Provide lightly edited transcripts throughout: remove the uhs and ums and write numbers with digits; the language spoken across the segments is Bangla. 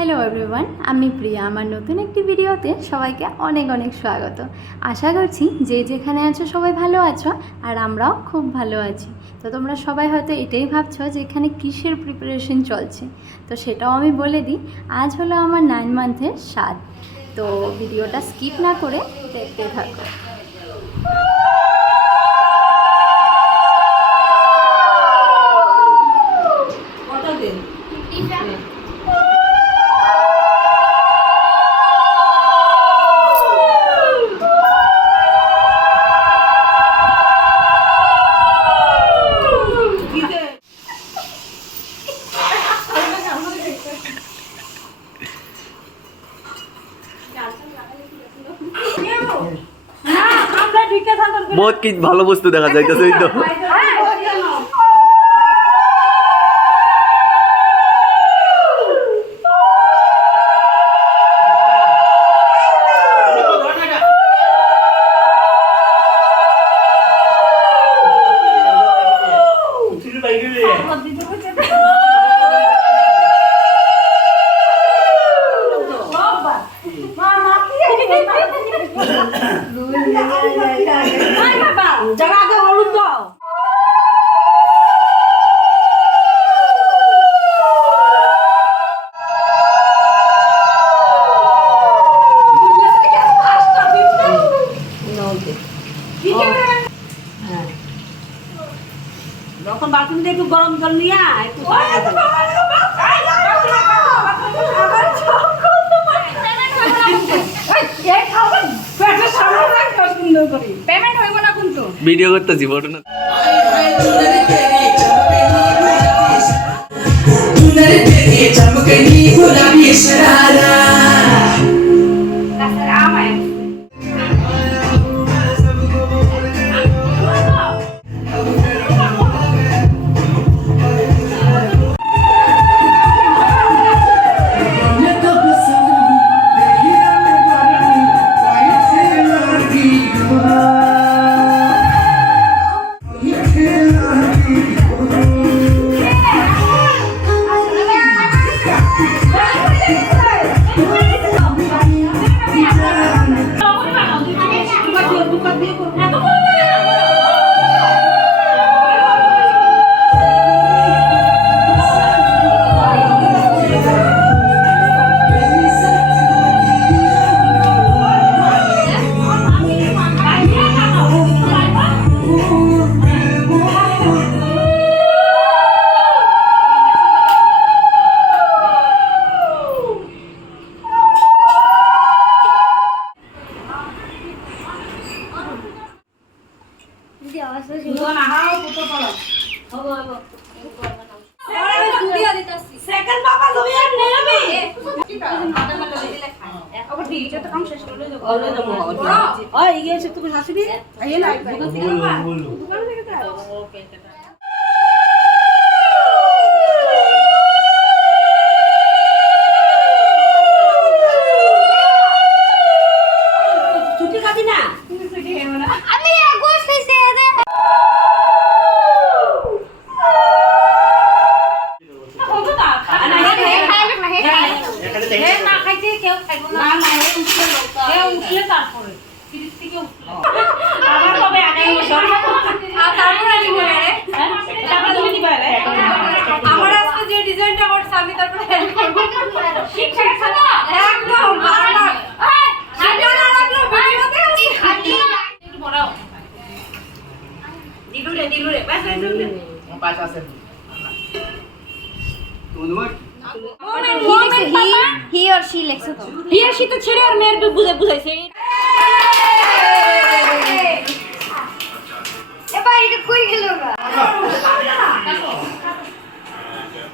হ্যালো এভরিওয়ান, আমি প্রিয়া। আমার নতুন একটি ভিডিওতে সবাইকে অনেক অনেক স্বাগত। আশা করছি যে যেখানে আছো সবাই ভালো আছো, আর আমরাও খুব ভালো আছি। তো তোমরা সবাই হয়তো এটাই ভাবছো যে এখানে কিসের প্রিপারেশন চলছে, তো সেটাও আমি বলে দিই। আজ হলো আমার 9 মান্থের স্বাদ। তো ভিডিওটা স্কিপ না করে দেখতে থাকো। बहुत की ভালো বস্তু দেখা যাইতেছে এই তো। যখন বাথরুম থেকে একটু গরম জল নিয়ে একটু ভিডিও করতেছি ফটো না। তুমি শাশুড়ি ছুটি খাবি না আমি গোশ খাইছি আমার আজকে যে ডিজাইনটা করছে আমি তারপরে হেল্প করব। ঠিক আছে না একদম বারবার ভিডিও না লাগলো ভিডিওতে খালি একটু বড়াও দিলুরে বাস দিলুরে পাঁচ আছে হি অর শি লেখছে তো হি আর শি তো ছেড়ে আর মেয়ের বুঝাইছে এবার এটা কই গেল গা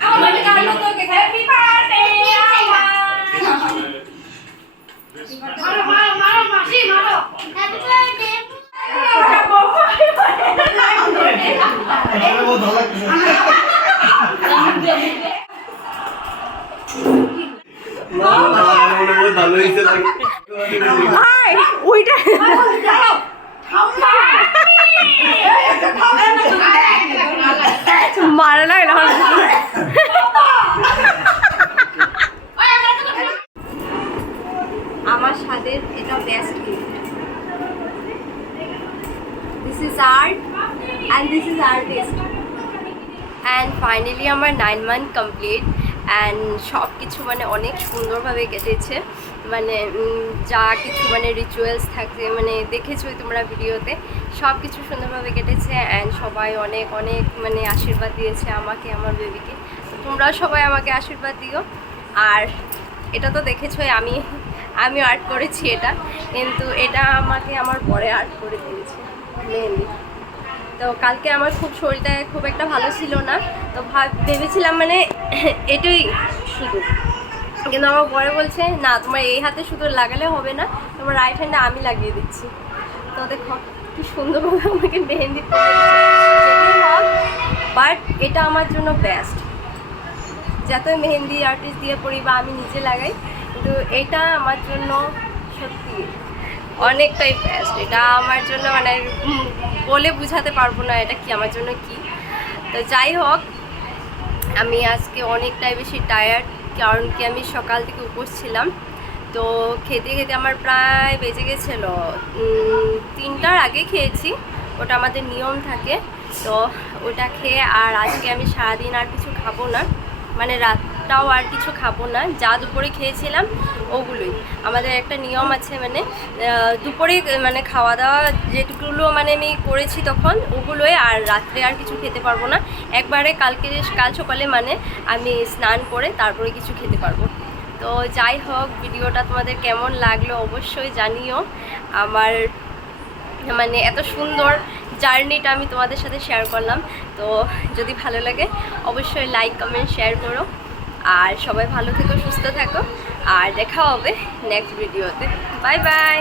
আমাদের গালো তো হ্যাপি বার্থডে মারো মাসি মারো হ্যাপি বার্থডে ভালো হয়েছে ওইটা মারা না আমার স্বাদের এটা best gift. This is art and this is artist. And finally আমার 9 মান্থ কমপ্লিট অ্যান্ড সব কিছু মানে অনেক সুন্দরভাবে কেটেছে। মানে যা কিছু মানে রিচুয়ালস থাকে মানে দেখেছোই তোমরা ভিডিওতে, সব কিছু সুন্দরভাবে কেটেছে অ্যান্ড সবাই অনেক অনেক মানে আশীর্বাদ দিয়েছে আমাকে, আমার বেবিকে। তো তোমরাও সবাই আমাকে আশীর্বাদ দিও। আর এটা তো দেখেছোই আমি আর্ট করেছি এটা, কিন্তু এটা আমাকে আমার পরে আর্ট করে দিয়েছে মেহেন্দি। তো কালকে আমার খুব শরীরটা খুব একটা ভালো ছিল না, তো ভেবেছিলাম মানে এটাই শুধু, কিন্তু আমার পরে বলছে না তোমার এই হাতে শুধু লাগালে হবে না, তোমার রাইট হ্যান্ডে আমি লাগিয়ে দিচ্ছি। তো দেখো কি সুন্দরভাবে আমাকে মেহেন্দি করে দিচ্ছে। বাট এটা আমার জন্য বেস্ট, যতই মেহেন্দি আর্টিস্ট দিয়ে পড়ি বা আমি নিজে লাগাই, কিন্তু এটা আমার জন্য সত্যি অনেকটাই বেস্ট। এটা আমার জন্য মানে বলে বোঝাতে পারবো না এটা কি আমার জন্য কি। তো যাই হোক, আমি আজকে অনেকটাই বেশি টায়ার্ড, কারণ কি আমি সকাল থেকে উপোস ছিলাম। তো খেতে খেতে আমার প্রায় বেজে গেছিলো 3টার আগে খেয়েছি, ওটা আমাদের নিয়ম থাকে। তো ওটা খেয়ে আর আজকে আমি সারাদিন আর কিছু খাবো না, মানে রাতটাও আর কিছু খাবো না, যা দুপুরে খেয়েছিলাম ওগুলোই। আমাদের একটা নিয়ম আছে, মানে দুপুরে মানে খাওয়া দাওয়া যেটুকুলো মানে আমি করেছি তখন ওগুলোই, আর রাত্রে আর কিছু খেতে পারবো না। একবারে কাল সকালে মানে আমি স্নান করে তারপরে কিছু খেতে পারবো। তো যাই হোক, ভিডিওটা তোমাদের কেমন লাগলো অবশ্যই জানিও। আমার মানে এত সুন্দর জার্নিটা আমি তোমাদের সাথে শেয়ার করলাম। তো যদি ভালো লাগে অবশ্যই লাইক কমেন্ট শেয়ার করো, আর সবাই ভালো থেকো, সুস্থ থাকো, আর দেখা হবে নেক্সট ভিডিওতে। Bye bye.